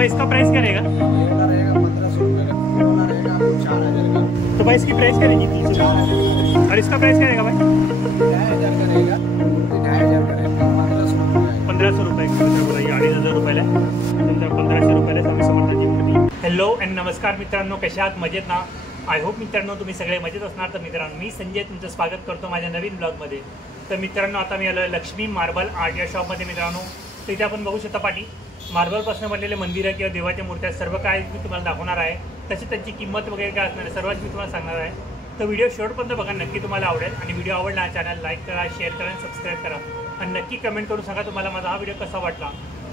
भाई इसका प्राइस क्या रहेगा? ये वाला रहेगा 1500 रुपये का, ये वाला रहेगा आपको 4000 का। तो भाई इसकी प्राइस क्या रहेगी? 4000 और इसका प्राइस क्या रहेगा भाई? 2500 का रहेगा, 2500 का रहेगा, 1500 रुपये। 1500 रुपये बोला, 2500 रुपयाला नंतर 1500 रुपयाला स्वामी समर्थांची मूर्ती. हॅलो अँड नमस्कार मित्रांनो, कशा आहात? मजेत ना? आय होप मित्रांनो तुम्ही सगळे मजेत असणार. तर मित्रांनो मी संजय तुमचं स्वागत करतो माझ्या नवीन ब्लॉगमध्ये. तर मित्रांनो आता मी आलो आहे लक्ष्मी मार्बल आर्ट या शॉपमध्ये. मित्रांनो तर इथे आपण बघू शकता पाठी मार्बलपासून बनलेले मंदिरं किंवा देवाच्या मूर्त्या सर्व काय मी तुम्हाला दाखवणार आहे. तशी त्यांची किंमत वगैरे काय असणार आहे सर्वच मी तुम्हाला सांगणार आहे. तर व्हिडिओ शेवटपर्यंत बघा, नक्की तुम्हाला आवडेल. आणि व्हिडिओ आवडला चॅनल लाईक करा, शेअर करा आणि सबस्क्राईब करा. आणि नक्की कमेंट करून सांगा तुम्हाला माझा हा व्हिडिओ कसा वाटला.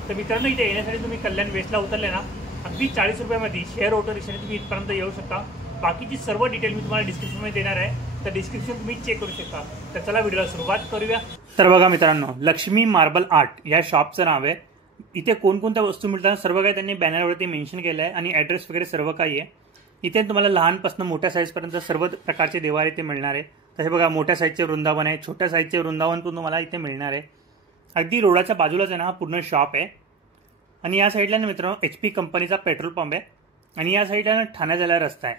तर मित्रांनो इथे येण्यासाठी तुम्ही कल्याण वेस्टला उतरले ना, अगदी 40 रुपयामध्ये शेअर ऑटो रिक्षाने तुम्ही इथपर्यंत येऊ शकता. बाकीची सर्व डिटेल मी तुम्हाला डिस्क्रिप्शनमध्ये देणार आहे, तर डिस्क्रिप्शन तुम्ही चेक करू शकता. तर चला व्हिडिओला सुरुवात करूया. तर बघा मित्रांनो, लक्ष्मी मार्बल आर्ट या शॉपचं नाव आहे. इथे कोणकोणत्या वस्तू मिळतात सर्व काही त्यांनी बॅनरवरती मेन्शन केलं आहे आणि ॲड्रेस वगैरे सर्व काही आहे. इथे तुम्हाला लहानपासून मोठ्या साईजपर्यंत सर्व प्रकारचे देवारे इथे मिळणार आहे. तसे बघा मोठ्या साईजचे वृंदावन आहे, छोट्या साईजचे वृंदावन पण तुम्हाला इथे मिळणार आहे. अगदी रोडाच्या बाजूलाच आहे ना हा पूर्ण शॉप आहे. आणि या साईडला ना मित्रांनो HP कंपनीचा पेट्रोल पंप आहे. आणि या साईडला ना ठाण्यात जायला रस्ता आहे.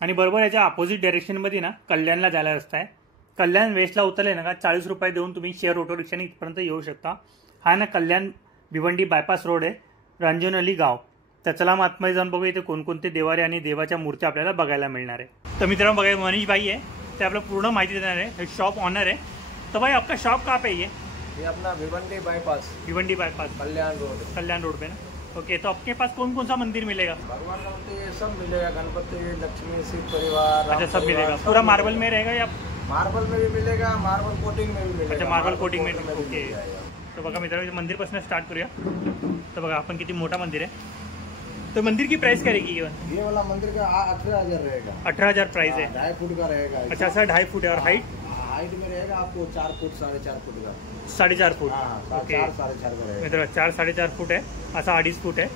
आणि बरोबर याच्या अपोजिट डायरेक्शनमध्ये ना कल्याणला जायला रस्ता आहे. कल्याण वेस्टला उतरले ना का 40 रुपये देऊन तुम्ही शेअर ऑटो रिक्षाने इथपर्यंत येऊ शकता. हा ना कल्याण भिवंडी बायपास रोड आहे, रंजनअली गाव. तर चला मग आतमध्ये जाऊन बघू इथे कोणकोणते देवारे आणि देवाच्या मूर्त्या आपल्याला बघायला मिळणार आहे. तर मित्रांनो बघा मनीष भाई आहे, ते आपल्याला पूर्ण माहिती देणार आहे. हे शॉप ऑनर है. तो भाई आपका शॉप कहाँ पे है? ये अपना भिवंडी बाईपास, भिवंडी बाईपास कल्याण रोड पे ना. ओके, तो आपके पास कौन कौन सा मंदिर मिलेगा? भगवान का तो ये सब मिलेगा, गणपति, लक्ष्मी, शिव परिवार, अच्छा सब मिलेगा. पूरा मार्बल में रहेगा या मार्बल में भी मिलेगा, मार्बल कोटिंग में भी मिलेगा. अच्छा मार्बल कोटिंग में. ओके, तो बघा मित्रांनो मंदिरपासून स्टार्ट करूया. तर बघा आपण किती मोठा मंदिर आहे. तो मंदिर की प्राइस क्या रहेगी? ये वाला मंदिर का 18,000 रहेगा. 18,000 प्राइस है. 2.5 फुट का रहेगा. अच्छा ऐसा 2.5 फुट है. और हाइट में रहेगा आपको 4 फुट 4.5 फुट का. 4.5 फुट. ओके, 4-4.5 का रहेगा. मित्र 4-4.5 फुट है, असा 2.5 फुट है.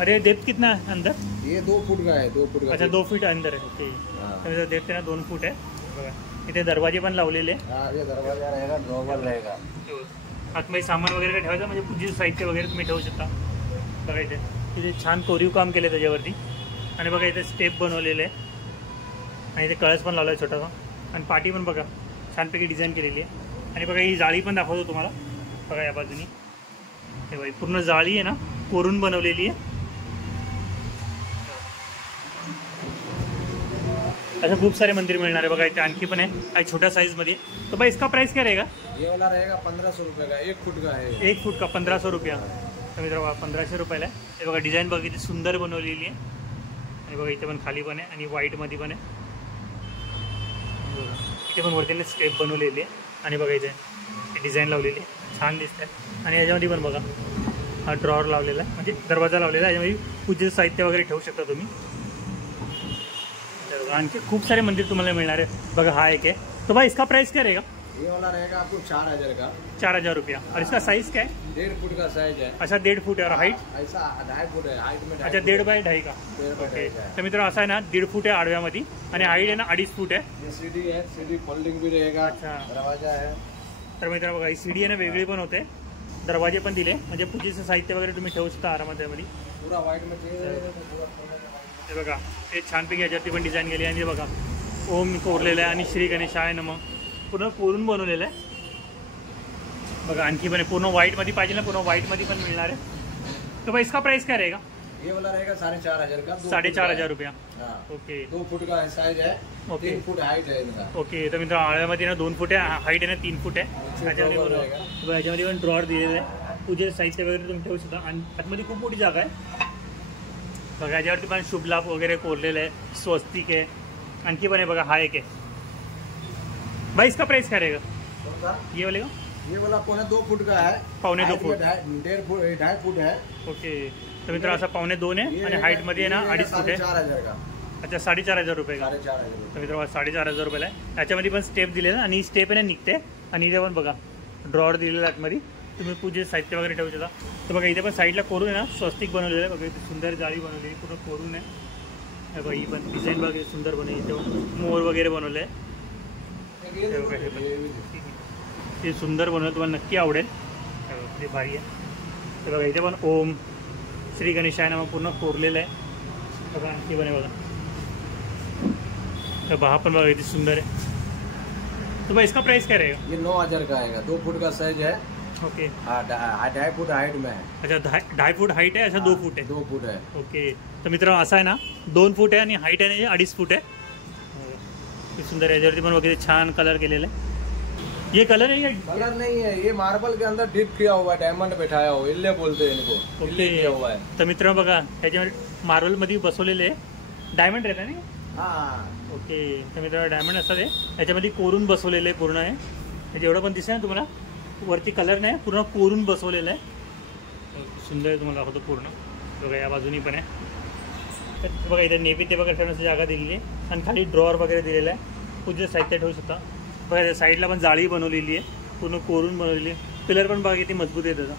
अरे डेप्थ कितना है अंदर? ये 2 फुट का है. 2 फुट का. अच्छा 2 फीट अंदर है. ओके, तर डेप्थ आहे ना 2 फूट आहे. बघा इथे दरवाजे पण लावलेले. ये दरवाजा रहेगा, ड्रॉवर रहेगा. आतमध्ये सामान वगैरे काय ठेवायचं म्हणजे पूजेचं साहित्य वगैरे तुम्ही ठेवू शकता. बघा इथे छान कोरीव काम केलं त्याच्यावरती. आणि बघा इथे स्टेप बनवलेले आहे आणि इथे कळस पण लावला आहे छोटासा. आणि पाटी पण बघा छानपैकी डिझाईन केलेली आहे. आणि बघा ही जाळी पण दाखवतो तुम्हाला. बघा या बाजूनी हे बघा पूर्ण जाळी आहे ना कोरून बनवलेली आहे. अच्छा खूप सारे मंदिर मिळणार आहे. बघा इथे आणखी पण आहे काही छोट्या साईजमध्ये. तो भाई इसका प्राइस क्या रहेगा? ये वाला रहेगा 1500 रुपये का. 1 फुट का है. 1 फूट का 1500 रुपया. तर मित्र बघा 1500 रुपयाला आहे. हे बघा डिझाईन बघा किती सुंदर बनवलेली आहे. आणि बघा इथे पण खाली पण आहे आणि व्हाईटमध्ये पण आहे. इथे पण वरतीने स्टेप बनवलेली आहे. आणि बघा इथे डिझाईन लावलेली आहे, छान दिसत आहे. आणि याच्यामध्ये पण बघा हा ड्रॉवर लावलेला आहे, म्हणजे दरवाजा लावलेला आहे. याच्यामध्ये पूजेचं साहित्य वगैरे ठेवू शकता तुम्ही. आणखी खूप सारे मंदिर तुम्हाला मिळणार आहे. बघा हा एक आहे. तो भाई इसका प्राइस क्या रहेगा? ये वाला रहेगा आपको 4000 का. 4000 रुपया. और इसका साइज क्या है? 1.5 फुट का साइज है. अच्छा 1.5 फुट है. और हाइट ऐसा 2.5 फुट है. हाइट में अच्छा 1.5 बाय 2.5 का. ओके, तर मित्रांनो असा आहे ना 1.5 फूट आहे आडव्यामध्ये आणि हाईट आहे ना 2.5 फूट आहे. ये सीढ़ी है, सीढ़ी फोल्डिंग भी रहेगा. अच्छा दरवाजा है. तर मित्रांनो बघा ही सीडी आहे ना वेगळी पण होते. दरवाजे पण दिले म्हणजे पूजेचं साहित्य वगैरे तुम्ही ठेवू शकता आरामात त्यामध्ये. पूरा व्हाइट में हे बघा हे छानपैकी याच्यावरती पण डिझाईन केली. आणि बघा ओम कोरलेलं आहे आणि श्री गणेशाय नमः पूर्ण कोरून बनवलेलं आहे. बघा आणखी पण पूर्ण व्हाईटमध्ये पाहिजे ना, पूर्ण व्हाईटमध्ये पण मिळणार आहे. तो भाई इसका प्राइस क्या रहेगा? ये वाला रहेगा 4,500 का. 4,500 रुपया. ओके 2 फुट का साइज है. ओके 3 फुट हाइट है इनका. ओके, तर मित्र आळ्यामध्ये ना 2 फूट आहे, हाईट आहे ना 3 फूट आहे. याच्यामध्ये पण ड्रॉवर दिलेलं आहे, पूजेचं साहित्य वगैरे तुम्ही ठेवू शकता. आणि आतमध्ये खूप मोठी जागा आहे. बघा याच्यावरती पण शुभलाभ वगैरे कोरलेलं आहे, स्वस्तिक आहे. आणखी पण आहे बघा हा एक आहे. भाई इसका प्राइस क्या रहेगा? ये वाले का? ये वाला 2.25 फुट का है. 2.25 फूट. 2.5 फुट है. ओके, तर मित्र असा 2.25 आहे आणि हाईटमध्ये आहे ना 2.5 फूट आहे. 4,500 का. अच्छा 4,500 रुपये का. 4,500. तर मित्र 4,500 रुपयाला आहे. याच्यामध्ये पण स्टेप दिले ना आणि स्टेप आहे ना निघते. आणि इथे पण बघा ड्रॉवर दिलेला आतमध्ये तुम्ही पूजेचं साहित्य वगैरे ठेवू शकता. तर बघा इथे पण साईडला कोरून आहे ना स्वस्तिक बनवलेलं आहे. बघा इथे सुंदर जाळी बनवलेली पूर्ण कोरून आहे. बघा ही पण डिझाईन बघा सुंदर बनवली. इथे मोर वगैरे बनवले आहे. ते सुंदर बनवलं, तुम्हाला नक्की आवडेल. ते भारी आहे. ते बघा इथे पण ओम श्री गणेशाय नमः पूर्ण कोरलेलं आहे बघा. आणखी पण आहे बघा. तर बहा पण बघा किती सुंदर है. तो भाई इसका प्राइस क्या रहेगा? ये 9,000 का आएगा, 2 फुट का साइज है. ओके. हाँ, 2.5 फुट हाइट में है. अच्छा 2.5 फूट हाईट आहे. अच्छा 2 फूट आहे. 2 फुट है. ओके. तर मित्रांनो असं आहे ना 2 फूट आहे आणि हाईट आहे 2.5 फूट आहे. किती सुंदर आहे. याच्यावरती पण वगैरे छान कलर केलेला आहे. ये कलर है या कलर नहीं है, ये मार्बल के अंदर डिप किया हुआ है, डायमंड बैठाया हुआ, इल्ले बोलते हैं इनको. इल्ले किया हुआ है. तर मित्रांनो बघा त्याच्यामध्ये मार्बल मध्ये बसवलेले डायमंड रहता ना. हाँ. ओके. तर मित्रांनो डायमंड असतात हे त्याच्यामध्ये कोरून बसवलेलं आहे पूर्ण आहे. जेवढं पण दिसेल ना तुम्हाला वरती कलर नाही पूर्ण कोरून बसवलेलं आहे. सुंदर आहे तुम्हाला दाखवतो पूर्ण. बघा या बाजूनी पण आहे. तर बघा इथे नेहमी ते बघा ठेवण्याची जागा दिलेली आहे आणि खाली ड्रॉवर वगैरे दिलेलं आहे. पूर्ण साहित्य ठेवू शकता. बघा त्या साईडला पण जाळी बनवलेली आहे पूर्ण कोरून बनवलेली आहे. पिलर पण बघा किती मजबूत आहे त्याचा.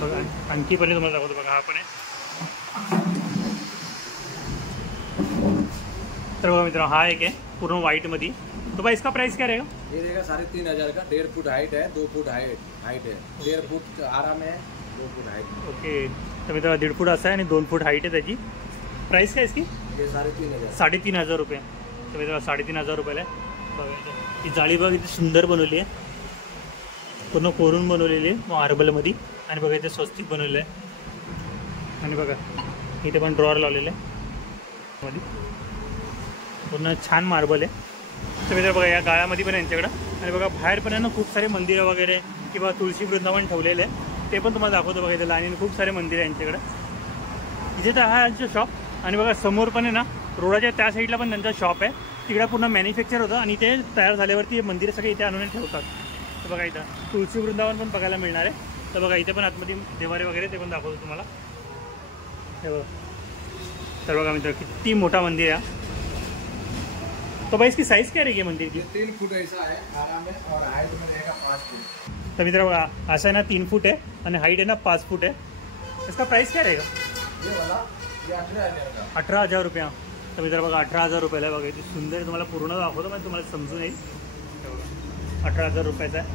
बघा आणखी पण तुम्हाला दाखवतो बघा हा पण आहे. तर बघा मित्रांनो हा एक आहे पूर्ण व्हाईटमध्ये. तो भाई इसका प्राइस क्या रहेगा? ये रहेगा 3,500 का. 1.5 फुट हाइट है, 2 फुट हाइट है. 1.5 फुट आराम है, 2 फुट हाइट. ओके. तर मित्रांनो 1.5 फूट असं आहे आणि 2 फूट हाईट आहे त्याची. प्राइस काय इसकी? ये 3,500. 3,500 रुपये. तर मित्रांनो 3,500 रुपयाला आहे. बघा ही जाळी बघा किती सुंदर बनवली आहे. पूर्ण कोरून बनवलेली आहे मार्बलमध्ये आणि बघा इथे स्वस्तिक बनवलेलं आहे. आणि बघा इथे पण ड्रॉवर लावलेलं आहे मध्ये. पूर्ण छान मार्बल आहे. तर मित्र बघा या गाळ्यामध्ये पण यांच्याकडं आणि बघा बाहेर पण आहे ना खूप सारे मंदिरं वगैरे किंवा तुळशी वृंदावन ठेवलेले आहे. ते पण तुम्हाला दाखवतो. बघा इथे लाईनीने खूप सारे मंदिर आहे यांच्याकडं. इथे तर हा यांचं शॉप आणि बघा समोर पण आहे ना रोडाच्या त्या साईडला पण त्यांचा शॉप आहे. तिकडे पूर्ण मॅन्युफॅक्चर होतं आणि ते तयार झाल्यावरती मंदिर सगळे इथे आणून ठेवतात. तर बघा इथं तुळशी वृंदावन पण बघायला मिळणार आहे. तर बघा इथे पण आतमध्ये देवारे वगैरे ते पण दाखवतो तुम्हाला. हे बघा. तर बघा मित्र किती मोठा मंदिर आहे. तो भाई इसकी साइज क्या रहेगी मंदिर की? 3 फुट ऐसा है आराम है और हाइट में रहेगा 5 फुट. तर मित्र बघा असं आहे ना 3 फूट आहे आणि हाईट आहे ना 5 फूट आहे. इसका प्राइस क्या रहेगा? ये वाला ये 18,000 का. 18,000 रुपया. तर मित्र बघा 18,000 रुपयाला आहे. बघा इथे सुंदर आहे. तुम्हाला पूर्ण दाखवतो म्हणजे तुम्हाला समजून येईल. 18,000 रुपयाचा आहे.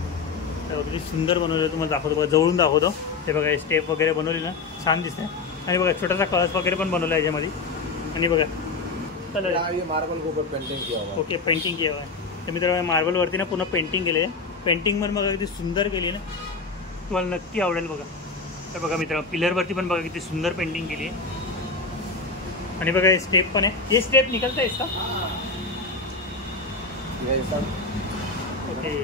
तर किती सुंदर बनवलं आहे तुम्हाला दाखवतो. बघा जवळून दाखवतो. ते बघा स्टेप वगैरे बनवली ना छान दिसते. आणि बघा छोटासा कळस वगैरे पण बनवला आहे याच्यामध्ये. आणि बघा कलर ये मार्बल के ऊपर पेंटिंग किया हुआ है. ओके पेंटिंग किया हुआ है. तर मित्रांनो मार्बलवरती ना पूर्ण पेंटिंग केली आहे. पेंटिंग पण बघा किती सुंदर केली आहे ना तुम्हाला नक्की आवडेल बघा. तर बघा मित्रांनो पिलरवरती पण बघा किती सुंदर पेंटिंग केली आहे. आणि बघा हे स्टेप पण आहे. हे स्टेप निकलता है इसका? ये सब ओके.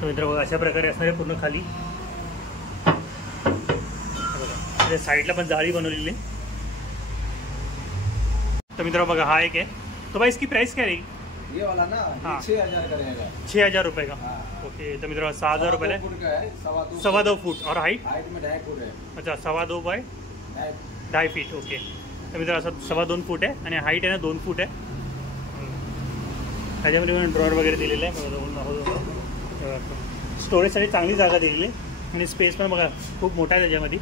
तर मित्र बघा अशा प्रकारे असणार आहे पूर्ण खाली. बघा साईडला पण जाळी बनवलेली आहे. तो मित्रों बघा हा एक है. तो भाई इसकी प्राइस क्या रहेगी? ये वाला ना हाँ. 6,000 का रहेगा. 6,000 रुपये का. हाँ. ओके. तो मित्रों 6,000 रुपये है. 2 फुट का है, 2.5 2.25 फूट और हाइट हाइट में 2.5 फुट है. अच्छा 2.25 बाय 2.5 फीट. ओके. तर मित्र असं 2.25 फूट आहे आणि हाईट आहे ना 2 फूट आहे. त्याच्यामध्ये पण ड्रॉवर वगैरे दिलेलं आहे. स्टोरेजसाठी चांगली जागा दिलेली आहे आणि स्पेस पण बघा खूप मोठा आहे त्याच्यामध्ये.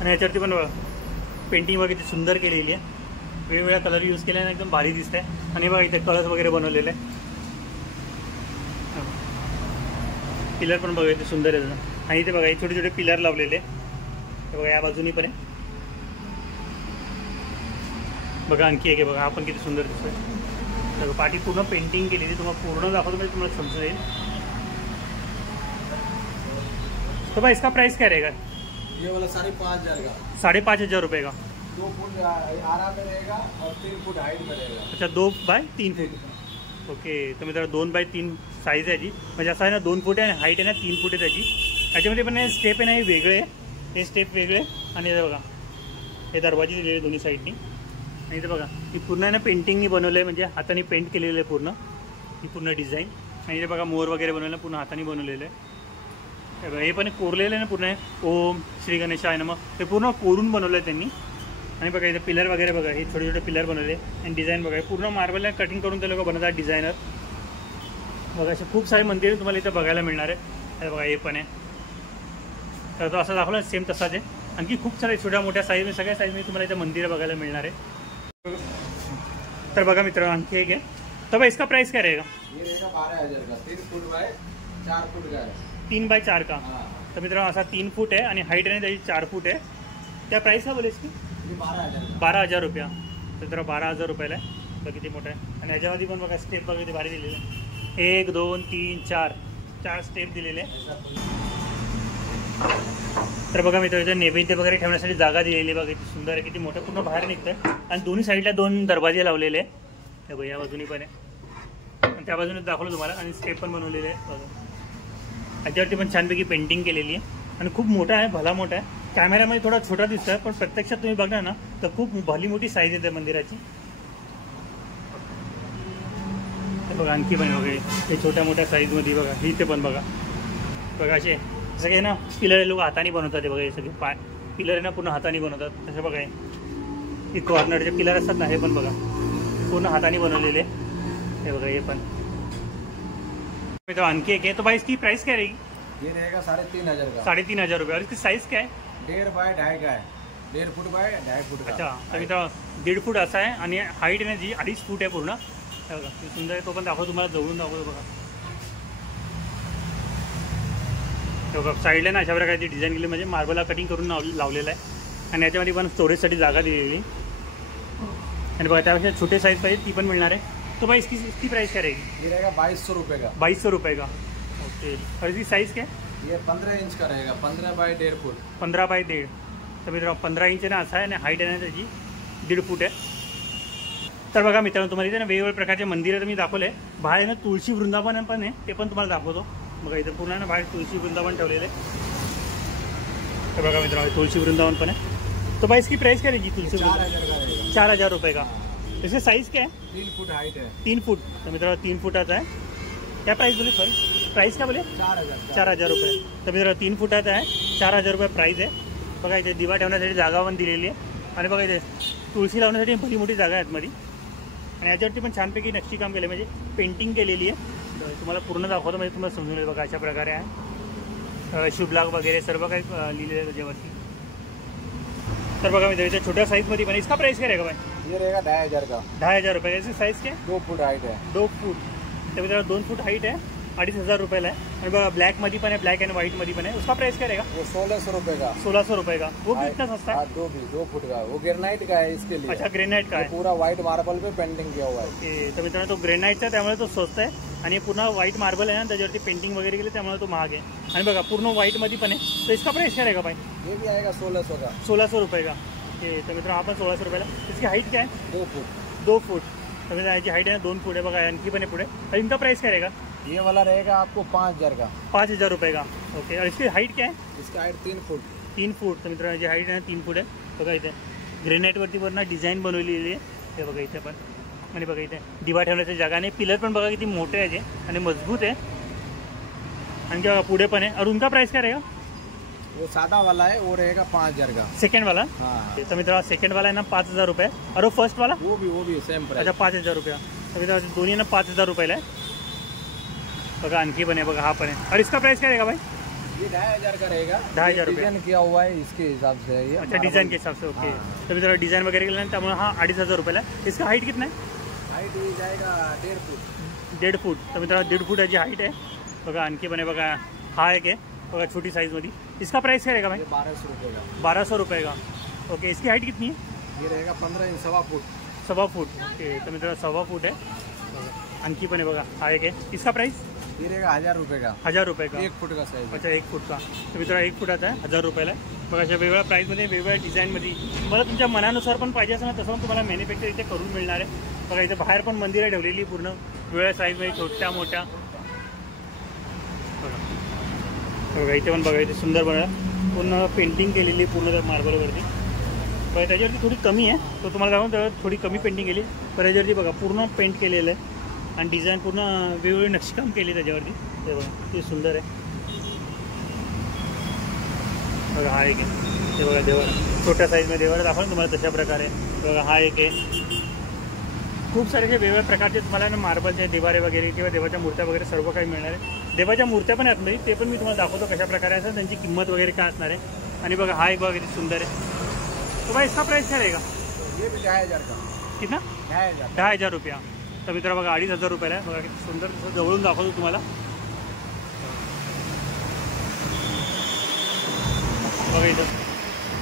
आणि याच्यावरती पण बघा पेंटिंग वगैरे किती सुंदर केलेली आहे. वेगवेगळ्या कलर यूज केल्याने एकदम भारी दिसत आहे. आणि बघा इथे कळस वगैरे बनवलेले आहे. पिलर पण बघा इथे सुंदर आहे. आणि इथे बघा छोटे छोटे पिलर लावलेले आहे. बघा या बाजूनी पण आहे. बघा आणखी एक आहे बघा हा पण किती सुंदर दिसतोय. तर पाठी पूर्ण पेंटिंग केलेली तुम्हाला पूर्ण दाखवतो म्हणजे तुम्हाला समजून येईल. तो भाई इसका प्राइस क्या रहेगा? ये वाला 5,500 का. 5,500 रुपये का. 2 फुट आराम में रहेगा और 3 फुट हाइट में रहेगा. अच्छा 2 बाय 3 फूट. ओके. तर मित्रांनो 2 बाय 3 साईज आहे याची. म्हणजे असं आहे ना 2 फूट आहे आणि हाईट आहे ना 3 फूट आहे त्याची. याच्यामध्ये पण स्टेप आहे ना हे वेगळे आहे. हे स्टेप वेगळे आणि हे बघा हे दरवाजे दिलेले दोन्ही साईडनी. आणि इथे बघा ही पूर्ण आहे ना पेंटिंगनी बनवलं आहे म्हणजे हाताने पेंट केलेलं आहे पूर्ण ही पूर्ण डिझाईन. आणि इथे बघा मोर वगैरे बनवलं पूर्ण हाताने बनवलेलं आहे. हे पण कोरलेलं आहे ना पूर्ण ओम श्री गणेशाय नमः ते पूर्ण कोरून बनवलं आहे त्यांनी. आणि बघा इथे पिलर वगैरे बघा हे छोटे छोटे पिलर बनवले आणि डिझाईन बघा पूर्ण मार्बलला कटिंग करून ते लोक बनवतात डिझायनर. बघा असे खूप सारे मंदिर तुम्हाला इथे बघायला मिळणार आहे. बघा हे पण आहे. तर तो असं दाखवला सेम तसाच आहे. आणखी खूप सारे छोट्या मोठ्या साईज सगळ्या साईजमध्ये तुम्हाला इथे मंदिरं बघायला मिळणार आहे. तर बघा मित्रांनो आणखी एक आहे. तर भाई इसका प्राइस क्या रहेगा? ये रहेगा 12,000 का. 3 फुट बाय 4 फुट का है. 3 बाय 4 का. तर मित्रांनो असा 3 फूट आहे आणि हाईट आहे त्याची 4 फूट आहे. त्या प्राईस काय बोलेस की 12,000 रुपया. तर जरा 12,000 रुपयाला आहे. बघा किती मोठा आहे. आणि ह्याच्यामध्ये पण बघा स्टेप बघा किती भारी दिलेले आहे. 1 2 3 4 स्टेप दिलेले आहे. तर बघा मित्रांनो नैवेद्य वगैरे ठेवण्यासाठी जागा दिलेली आहे. बघा किती सुंदर आहे, किती मोठं पूर्ण बाहेर निघतं. आणि दोन्ही साईडला 2 दरवाजे लावलेले आहे. हे बघा या बाजूनी पण आहे आणि त्या बाजूने दाखवलं तुम्हाला. आणि स्टेप पण बनवलेले आहे बघा. ह्याच्यावरती पण छानपैकी पेंटिंग केलेली आहे आणि खूप मोठा आहे, भला मोठा आहे. कॅमेऱ्यामध्ये थोडा छोटा दिसतोय पण प्रत्यक्षात तुम्ही बघा ना तर खूप भली मोठी साईज येते मंदिराची. बघा आणखी पण वगैरे हे छोट्या मोठ्या साईजमध्ये बघा. इथे पण बघा असे सगळे ना पिलर लोक हाताने बनवतात. हे बघा हे सगळे पिलर आहे ना पूर्ण हाताने बनवतात. तसं बघा हे कॉर्नरचे पिलर असतात ना हे पण बघा पूर्ण हाताने बनवलेले. हे बघा हे पण तो आणखी एक है. तो भाई इसकी प्राइस क्या रहेगी? ये रहेगा 3,500 का. 3,500 रुपये. और इसकी साइज क्या है? 1.5 बाय 2.5 का है. 1.5 फुट बाय 2.5 फुट का. अच्छा तर मित्रांनो 1.5 फूट असा आहे आणि हाईट आहे ना जी 2.5 फूट आहे पूर्ण. हे बघा किती सुंदर आहे. तो पण दाखवतो तुम्हाला, जवळून दाखवतो बघा. हे बघा साईडला ना अशा प्रकारची डिझाईन केली म्हणजे मार्बलला कटिंग करून लावलेलं आहे. आणि याच्यामध्ये पण स्टोरेजसाठी जागा दिलेली. आणि बघा त्यापेक्षा छोटे साईज पाहिजे ती पण मिळणार आहे. तो भाई इसकी प्राइस क्या रहेगी? ये रहेगा 2,200 रुपये का. 2,200 रुपये का. ओके. और इसकी साइज़ क्या है? ये 15 इंच का रहेगा. 15 बाय 1.5 फुट. 15 बाय 1.5. तर मित्रांनो 15 इंच ना असा आहे आणि हाईट आहे ना त्याची 1.5 फूट आहे. तर बघा मित्रांनो तुम्हाला इथे ना वेगवेगळ्या प्रकारचे मंदिरं तुम्ही दाखवले. बाहेर ना तुळशी वृंदावन पण आहे, ते पण तुम्हाला दाखवतो. बघा इथं पूर्ण ना बाहेर तुळशी वृंदावन ठेवलेले. तर बघा मित्रांनो तुळशी वृंदावन पण आहे. तो भाई इसकी प्राइस क्या रहेगी? तुलसी 4,000 रुपये का. इसका साइज़ क्या है? 3 फुट हाइट है. 3 फूट. तर मित्रांनो 3 फुटाचा आहे. क्या प्राइस बोले? सॉरी प्राइस क्या बोले? 4,000 रुपये. तर मित्रांनो 3 फुटाचा आहे. 4,000 रुपये प्राइस आहे. बघा इथे दिवा ठेवण्यासाठी जागा पण दिलेली आहे. आणि बघा इथे तुळशी लावण्यासाठी भली मोठी जागा आहे आतमध्ये. आणि याच्यावरती पण छानपैकी नक्षीकाम केलं म्हणजे पेंटिंग केलेली आहे. तुम्हाला पूर्ण दाखवतो म्हणजे तुम्हाला समजून येईल. बघा अशा प्रकारे आहे. शुभलाभ वगैरे सर्व काही लिहिलेलं आहे त्याच्यावरती. तर बघा मी इथे छोट्या साईजमध्ये पण. इसका प्राइस क्या रहेगा भाई? ये रहेगा 2,500 का. 2,500 रुपये. इसकी साइज क्या है? 2 फुट हाइट है. 2 फूट. तर मित्रांनो 2 फूट हाईट आहे. 2,500 रुपयाला आहे. आणि बघा ब्लॅकमध्ये पण आहे, ब्लॅक अँड व्हाईटमध्ये पण आहे. उसका प्राइस क्या रहेगा? वो 1,600 रुपये का. 1,600 रुपये का. वो भी इतना सस्ता है? 2 फुट का. वो ग्रेनाइट का है इसके लिए. अच्छा ग्रेनाइट का ये है. पूरा व्हाइट मार्बल पे पेंटिंग किया हुआ है. ओके. तर मित्रांनो तो ग्रेनाइटचा त्यामुळे तो स्वस्त आहे. आणि पूर्ण व्हाईट मार्बल आहे ना त्याच्यावरती पेंटिंग वगैरे केली त्यामुळे तो महाग आहे. आणि बघा पूर्ण व्हाईटमध्ये पण आहे. तर इसका प्राइस क्या रहेगा भाई? ये भी आएगा 1,600 का. 1,600 रुपये का. ओके. तर मित्रांनो आपण 1,600 रुपयाला. इसकी हाईट क्या है? 2 फुट. 2 फूट. तर मित्रांनो याची हाईट आहे 2 फूट आहे. बघा आणखी पण आहे पुढे. और इनका प्राइस क्या रहेगा? ये वाला रहेगा आपको 5,000 का. 5,000 रुपये का. ओके. और इसकी हाईट क्या है? इसका हाइट 3 फुट. 3 फूट. तर मित्रांनो याची हाईट आहे 3 फूट आहे. बघा इथे ग्रेनाईटवरती वरना डिझाईन बनवलेली आहे. हे बघा इथे पण. आणि बघा इथे दिवा ठेवण्याची जागा नाही. पिलर पण बघा किती मोठे आहे आणि मजबूत आहे. आणखी बघा पुढे पण आहे. और उनका प्राइस क्या रहेगा? वो सादा वाला है वो रहेगा 5,000 का. सेकंड वाला. हाँ. तर मित्रांनो सेकंड वाला आहे ना 5,000 रुपये. और वो फर्स्ट वाला? वो भी सेम प्राइस. अच्छा 5,000 रुपया. तर मित्रांनो दोन्ही ना 5,000 रुपयाला आहे. बघा आणखी पण आहे बघा हा पण आहे. और इसका प्राइस क्या रहेगा भाई? ये 2,500 का रहेगा. 2,500 रुपये. डिजाइन किया हुआ है इसके हिसाब से ये. अच्छा डिज़ाइन के हिसाब से. ओके. तर मित्रांनो डिझाईन वगैरे केलं त्यामुळे हा 2,500 रुपयाला आहे. इसका हाईट कितना है? हाइट ये जाएगा 1.5 फुट. 1.5 फूट. तर मित्रांनो 1.5 फुटाची हाईट आहे. बघा आणखी पण आहे बघा हा एक आहे बघा छोटी साइजमध्ये. इसका प्राइस क्या रहेगा भाई? ये 1,200 रुपये का. 1,200 रुपये का. ओके. इसकी हाईट कितनी है? ये रहेगा 15 इंच 1.25 फुट. 1.25 फूट. ओके. तर मित्रांनो 1.25 फूट आहे. आणखी पण आहे बघा हा एक आहे. इसका प्राइस? ये रहेगा 1,000 रुपये का. 1,000 रुपये का. 1 फुट का साइज. अच्छा 1 फूट का. तर मित्रांनो 1 फुटाचा आहे. 1,000 रुपयाला आहे. बघा अशा वेगवेगळ्या प्राईसमध्ये वेगवेगळ्या डिझाईनमध्ये मला तुमच्या मनानुसार पण पाहिजे असेल ना तसं पण तुम्हाला मॅन्युफॅक्चर इथे करून मिळणार आहे. बघा इथे बाहेर पण मंदिरं ठेवलेली पूर्ण वेगवेगळ्या साईजमध्ये छोट्या मोठ्या. बघा इथे पण बघा इथे सुंदर बघा पूर्ण पेंटिंग केलेली पूर्ण त्या मार्बलवरती. बघा त्याच्यावरती थोडी कमी आहे तो तुम्हाला दाखवून त्यावर थोडी कमी पेंटिंग केली. पण याच्यावरती बघा पूर्ण पेंट केलेलं आहे आणि डिझाईन पूर्ण वेगवेगळे नक्षीकाम केले त्याच्यावरती. ते बघा ते सुंदर आहे. बघा हा एक आहे. ते बघा देवर छोट्या साईजमध्ये देवर दाखवून तुम्हाला तशा प्रकारे. बघा हा एक आहे. खूप सारे जे वेगवेगळ्या प्रकारचे तुम्हाला ना मार्बलचे देवारे वगैरे किंवा देवाच्या मूर्त्या वगैरे सर्व काही मिळणार आहे. देवाच्या मूर्त्या पण आहेत म्हणजे ते पण मी तुम्हाला दाखवतो कशा प्रकारे असं त्यांची किंमत वगैरे काय असणार आहे. आणि बघा हा एक बघा किती सुंदर आहे. तो भाई इसका प्राइस क्या रहेगा? ये भी 2,500 का. कितना? 2,500 रुपया. तर मित्र बघा 2,500 रुपयाला आहे. बघा किती सुंदर जवळून दाखवतो तुम्हाला. बघा इथं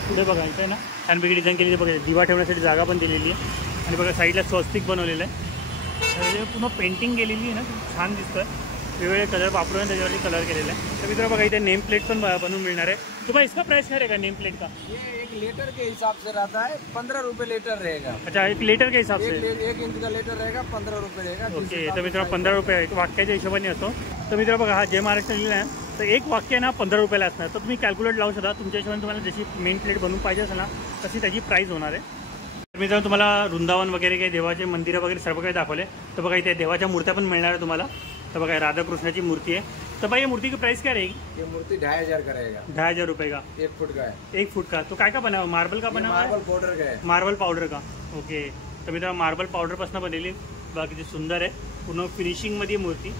पुढे बघा इथं आहे ना छानपैकी डिझाईन केलेली बघा दिवा ठेवण्यासाठी जागा पण दिलेली आहे आणि बघा साईडला स्वस्तिक बनवलेलं आहे पूर्ण पेंटिंग केलेली आहे ना छान दिसतं वेगवेगळे कलर वापरून त्याच्यावरती कलर केलेला आहे तर मित्र बघा इथे नेम प्लेट पण बनवून मिळणार आहे तुम्हाला इसका प्राइस क्या रहेगा नेम प्लेट का ये एक लीटर के हिसाब से रहता है 15 रुपये लीटर रहेगा अच्छा एक लीटर के हिसाब से एक इंच का लीटर रहेगा 15 रुपये रहेगा ओके तर मित्र 15 रुपये वाक्याच्या हिशोबाने असतो तर मित्र बघा हा जय महाराष्ट्र लिहिला आहे तर एक वाक्य ना 15 रुपयाला असणार तर तुम्ही कॅल्क्युलेट लावू शकता तुमच्या हिशोबाने तुम्हाला जशी मेन प्लेट बनवून पाहिजे असेल ना तशी त्याची प्राईस होणार आहे तर मित्रांनो तुम्हाला वृंदावन वगैरे काही देवाचे मंदिरं वगैरे सर्व काही दाखवले तर बघा इथे देवाच्या मूर्त्या पण मिळणार आहे तुम्हाला तो बघा राधाकृष्णाची मूर्ति है तो भाई ये मूर्ति की प्राइस क्या रहेगी ये मूर्ति 2500 का रहेगा 2500 रुपये का 1 फुट का है 1 फुट का तो काय का बना हुआ मार्बल का बना हुआ है मार्बल पाउडर का है मार्बल पावडर का ओके तर मित्रांनो मार्बल पावडरपासून बनलेली बाकीची सुंदर आहे पूर्ण फिनिशिंगमध्ये मूर्ति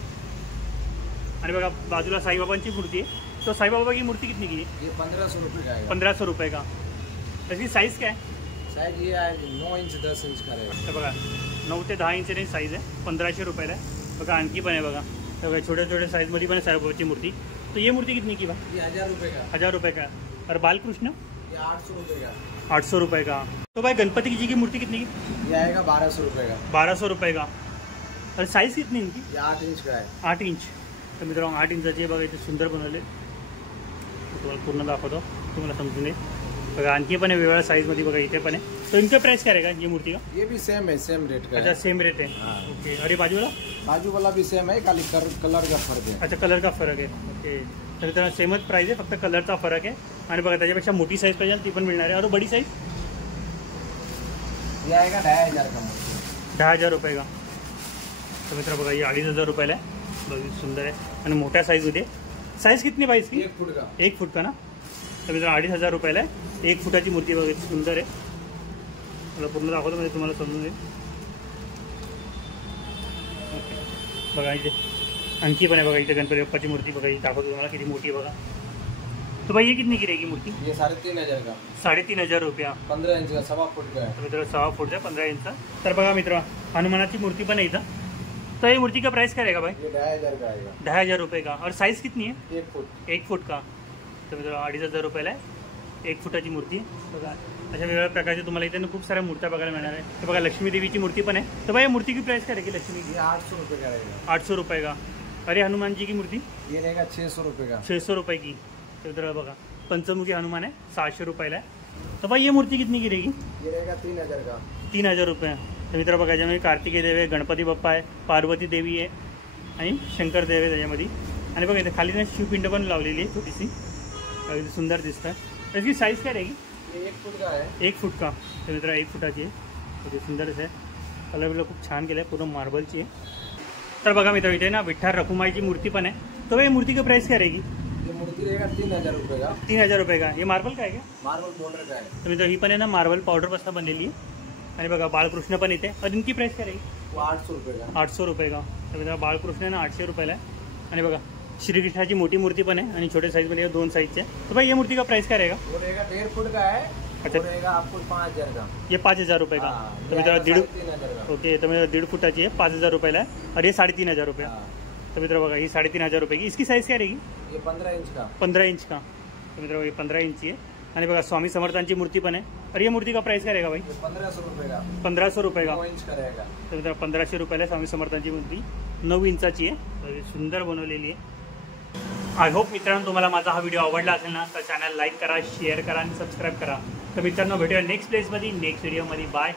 आणि बघा बाजूला साईबाबांची मूर्ति है तो साईबाबा की मूर्ति कितनी की है ये 1500 रुपये का है 1500 रुपये का इसकी साइज क्या है साइज ये है 9 इंच 10 इंच का रहेगा तर बघा 9 ते 10 इंच साइज आहे 1500 रुपयाला आहे बघा आणखी पण आहे बघा तर छोटे छोटे साइजमध्ये पण आहे साईबाबाची मूर्ति तो ये मूर्ति कितनी की बा ये 1000 रुपये का 1000 रुपये का और बालकृष्ण ये 800 रुपये का 800 रुपये का तो भाई गणपति जी की मूर्ति कितनी की ये आएगा 1200 रुपये का 1200 रुपये का और साइज कितनी इनकी ये 8 इंच का है 8 इंच तर मित्रांनो 8 इंचाची बघा इथे सुंदर बनवले तुम्हाला पूर्ण दाखवतो तुम्हाला समजून येईल बघा आणखी पण आहे वेगवेगळ्या साईजमध्ये बघा इथे पण आहे तो इनका प्राइस क्या रहेगा ये मूर्ति का ये भी सेम है सेम रेट का अच्छा सेम रेट है हाँ। ओके और ये बाजू वाला बाजू वाला भी सेम है खाली कलर का फर्क है अच्छा कलर का फरक आहे ओके तर मित्रांनो सेमच प्राइस आहे फक्त कलरचा फरक आहे आणि बघा त्याच्यापेक्षा मोठी साईज पाहिजे ती पण मिळणार आहे और बडी साईज ये आएगा 2500 का मूर्ति 10,000 रुपये का तर मित्र बघा ये 2,500 रुपयाला आहे बघा सुंदर आहे आणि मोठ्या साईजमध्ये साईज कितनी पाहिजे की 1 फुट का 1 फुट का ना तर मित्रांनो 2,500 रुपयाला आहे 1 फुटाची मूर्ती बघा सुंदर आहे मला पूर्ण दाखवतो म्हणजे तुम्हाला समजून येईल बघा इथे आणखी पण आहे बघा इथे गणपती बाप्पाची मूर्ती बघा इथे दाखवतो तुम्हाला किती मोठी आहे बघा तो भाई ये कितनी की रहेगी मूर्ति ये 3500 का 3,500 रुपया 15 इंच का 1.25 फुट का है तर मित्र 6 फुटचा 15 इंच तर बघा मित्र हनुमानाची मूर्ति पण आहे इथं तो ये मूर्ति का प्राइस क्या रहेगा भाई ये 2500 का आएगा 10,000 रुपये का और साइज कितनी है 1 फुट 1 फुट का तर मित्र 2,500 रुपयाला आहे 1 फुटाची मूर्ती बघा अशा वेगवेगळ्या प्रकारचे तुम्हाला इथे खूप साऱ्या मूर्त्या बघायला मिळणार आहे तर बघा लक्ष्मी देवीची मूर्ति पण आहे तर भाई मूर्ति की प्राइस क्या रहेगी लक्ष्मी की ये 800 रुपये का रहेगा 800 रुपये का अरे हनुमान जी की मूर्ति ये रहेगा 600 रुपये का 600 रुपये की तर मित्र बघा पंचमुखी हनुमान है 600 रुपयाला आहे तर भाई ये मूर्ति कितनी की रहेगी ये रहेगा 3000 का 3,000 रुपये तर मित्र बघा ज्यामध्ये कार्तिकेय देव आहे गणपती बाप्पा आहे पार्वती देवी आहे आणि शंकर देव आहे त्याच्यामध्ये आणि बघा इथे खाली ना शिवपिंड पण लावलेली आहे छोटीशी अगदी सुंदर दिसतं त्याची साईज काय रहेगी ये 1 फुट का है 1 फुट का तर मित्र 1 फुटाची आहे अगदी सुंदरच आहे कलर बिलर खूप छान केलं आहे पूर्ण मार्बलची आहे तर बघा मित्र इथे ना विठ्ठल रखुमाईची मूर्ति पण आहे तो भाई मूर्ति की प्राइस क्या रहेगी ये मूर्ति रहेगा 3000 रुपये का 3,000 रुपये का ये मार्बल का आहे का मार्बल पाउडर का है तर मित्र ही पण आहे ना मार्बल पावडरपासून बनलेली आहे आणि बघा बाळकृष्ण पण इथे और इनकी प्राइस क्या रहेगी वो 800 रुपये का 800 रुपये का तर मित्र बाळकृष्ण आहे ना 800 रुपयाला आहे आणि बघा श्रीकृष्णाची मोठी मूर्ति पण आहे आणि छोटे साईजमध्ये 2 साईजचे तो भाई ये मूर्ति का प्राइस क्या रहेगा वो रहेगा 1.5 फुट का है अच्छा। वो रहेगा आपको 5000 का ये 5,000 रुपये का हाँ, तर ये मित्र आएगा 1.5 3,500 का ओके तर मित्र 1.5 फुटाची आहे 5,000 रुपयाला आहे और ये 3,500 रुपये हाँ, तर मित्र बघा ही 3,500 रुपये की इसकी साईज क्या रहेगी ये 15 इंच का 15 इंच का तर मित्र ये 15 इंची आहे आणि बघा स्वामी समर्थांची मूर्ति पण आहे और ये मूर्ति का प्राइस क्या रहेगा भाई ये 1500 रुपये का 1,500 रुपये का 9 इंच का रहेगा तर मित्र 1,500 रुपयाला स्वामी समर्थांची मूर्ति 9 इंचाची आहे तर सुंदर बनवलेली आहे आय होप मित्रांनो तुम्हाला माझा हा व्हिडिओ आवडला असेल ना तर चॅनल लाईक करा शेअर करा आणि सबस्क्राईब करा तर मित्रांनो भेटूया नेक्स्ट प्लेसमध्ये नेक्स्ट व्हिडिओमध्ये बाय